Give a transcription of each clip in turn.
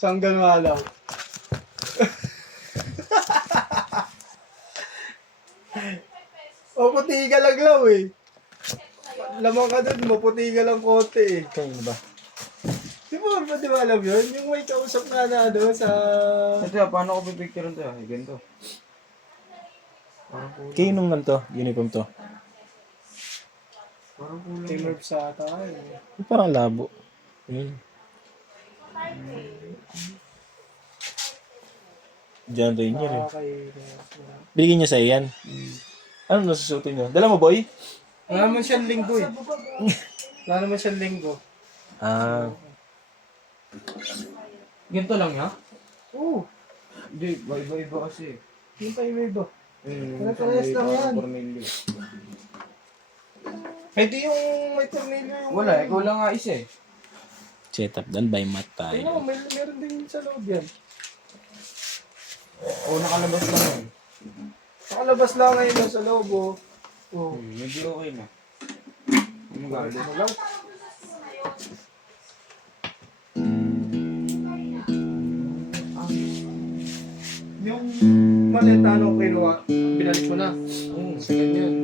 Sanggal malaw. Maputi ka lang law eh. Lamang ka dun, maputi ka lang konti eh. Kanino ba? Di ba alam yun? Yung may kausap nga na ano sa... Ito, paano ko pipicturean to? Ay, ganito. Kayo nung man to? Uniform to? Parang kulang. Team Merp sa tayo. Parang labo. Yun. John Rainier eh. Binigyan niya sa'yo yan. Ano nasusutin niyo? Dala mo, boy? Wala naman siyang linggo eh. Wala naman siyang linggo. Ah. Ganito lang ya? Oo. Hindi, iba-iba kasi. Yung pa iba. Ano parehas lang yan. Cornelio. Eh di yung may tornilyo yung... Wala, ikaw lang nga isa eh. Setup done by Matt Ay tayo. no, meron din sa loob yan. O, nakalabas lang yun. Nakalabas lang ngayon sa loob oh. Oh. Medyo okay na. Ano galit? Ano lang? Yung maleta ano kinuha, binalik mo na. Sa ganyan.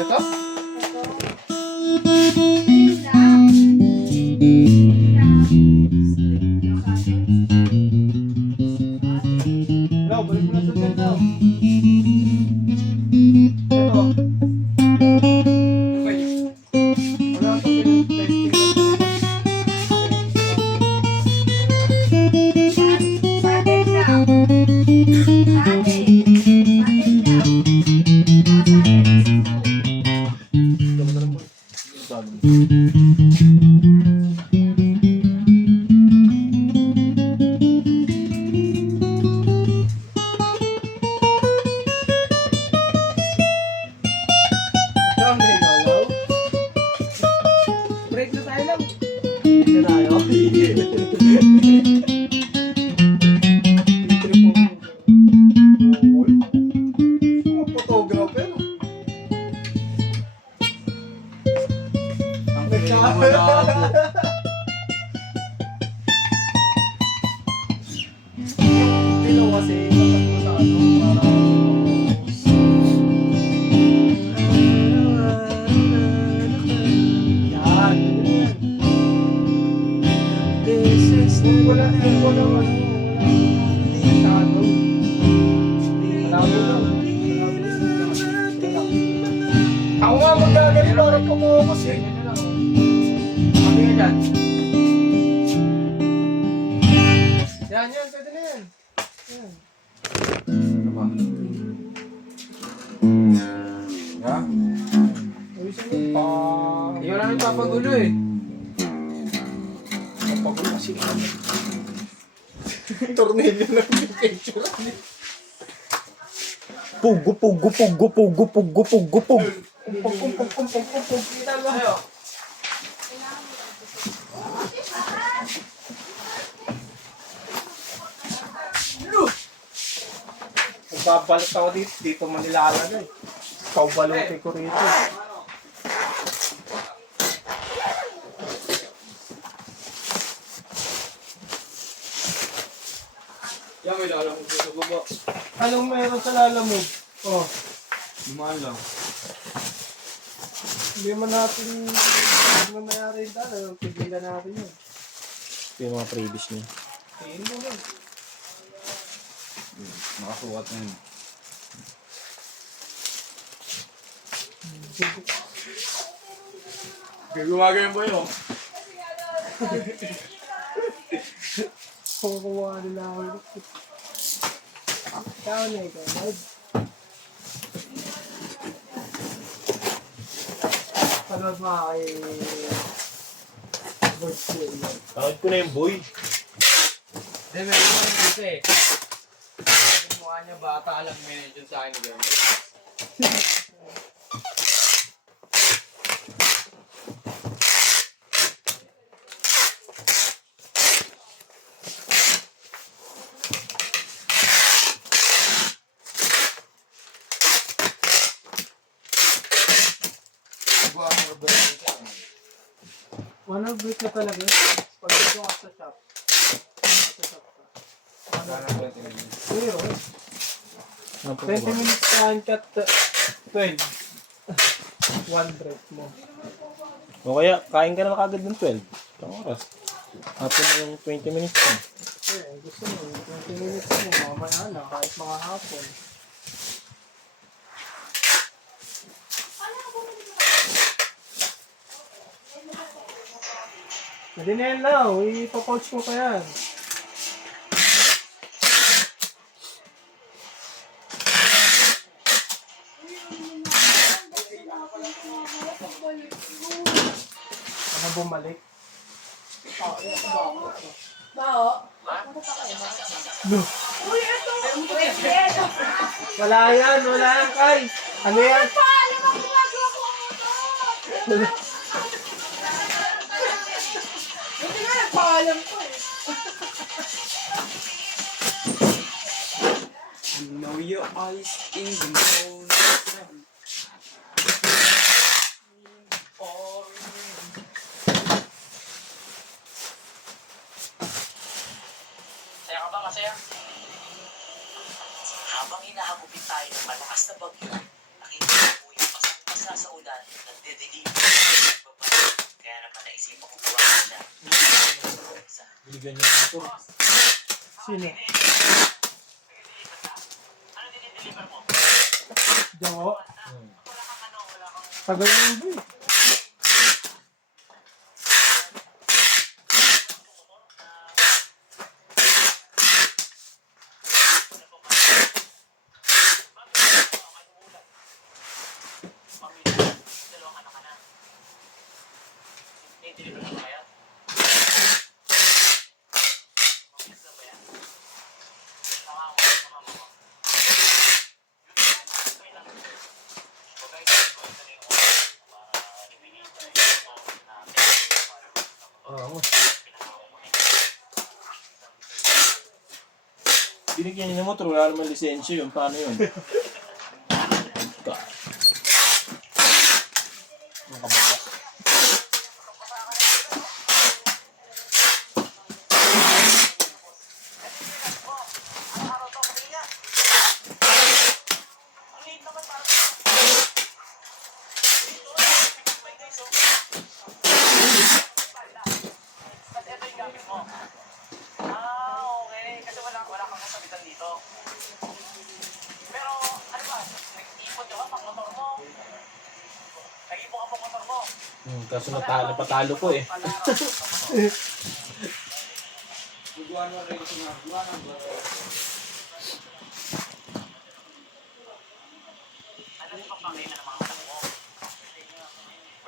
Ito? No, balik mo na sa ganyan daw. Ito. Okay. Wala ito pinag-testing. Break na tayo lang. Hindi na tayo. Photographer. Ang pinagmulabo. Dilo kasi tatakbo sa ano para yan. Kung wala na yung wala ano, masyado. Malabo lang. Ako nga magagaling para pumukus eh. Ganyan na lang. Sabi nga dyan. Yan, pwede na yan. Yan. Ano ba? Ya? Ayusin mo pa. Iyo lang nagpapagulo eh. Papagulo kasi kami. Tornilyo lang yung picture. Pugo, pugo, pugo, pugo, pugo, pugo, pugo. Kumpong. Kita mo. Ayo. Kung babalot ako dito man nilalagay. Ikaw balutin ko rito. Yan, may lalamog ko sa baba. Anong meron sa lalamog? Oh, Dumaan lang. hindi man mayari yung dala. Pigilan natin yun. Ito yung mga previous niya. Tingin mo lang. Nakasukat na yun. Gumagawin mo yun. Kukuha nila ako. Ikaw na ikaw. Panood mo kay birthday. Takot ko na yung boy. Hindi, meron ko rin dito eh. Yung mukha niya bata, alam mo yun dyan sa akin. Ganyan. Buwan mo ba? One break na talaga. Pag dito ka sa shop. Sa shop ka. Sana 20 minutes. Pero, Ano po 20 ba? minutes ka cut 12. One break mo. O kaya, kain ka na kagad ng 12. Ang oras. Hapon na yung 20 minutes mo. Eh, gusto mo, 20 minutes mo, mamaya na, kahit mga hapon. Pwede na yan lang, ipapoach mo pa yan. Ano bumalik? No. Wala yan, Kay. Ano yan? Buti nga nagpaalam ko eh. I know your eyes in the morning. Saya ka ba? Masaya? Habang hinahagupit tayo ng malakas na bagyo, nakita ko yung pasang-pasa sa ulan, nagdidilim sa baba. Kaya naman naisipan ko tawagan siya. Isa. Biligan niyo ito. Sino? Ano dinideliver mo? Jawo? Tagal yun ba eh. Dalawang anak ka na. I-deliver mo kaya? Mabilis na ba yan? Tama ako sa mama mo. Wait lang. Huwag kayo sabi ko ito na yung oras para ibigay ko yung oras na Oo. pinakawa mo. Binigyan niyo ng motor, wala naman lisensya yun. Paano yun? Ang kababa. Ba't ito yung gamit mo? Ah, okay. Kasi wala kang kasabitan dito. Pero, ano ba? Nag-ipon ka ba pang motor mo? Nag-ipon ka pang motor mo? Kaso napatalo ko eh. Pala, Buguan mo rin sa mga buwan ang ano yung papakita ng mga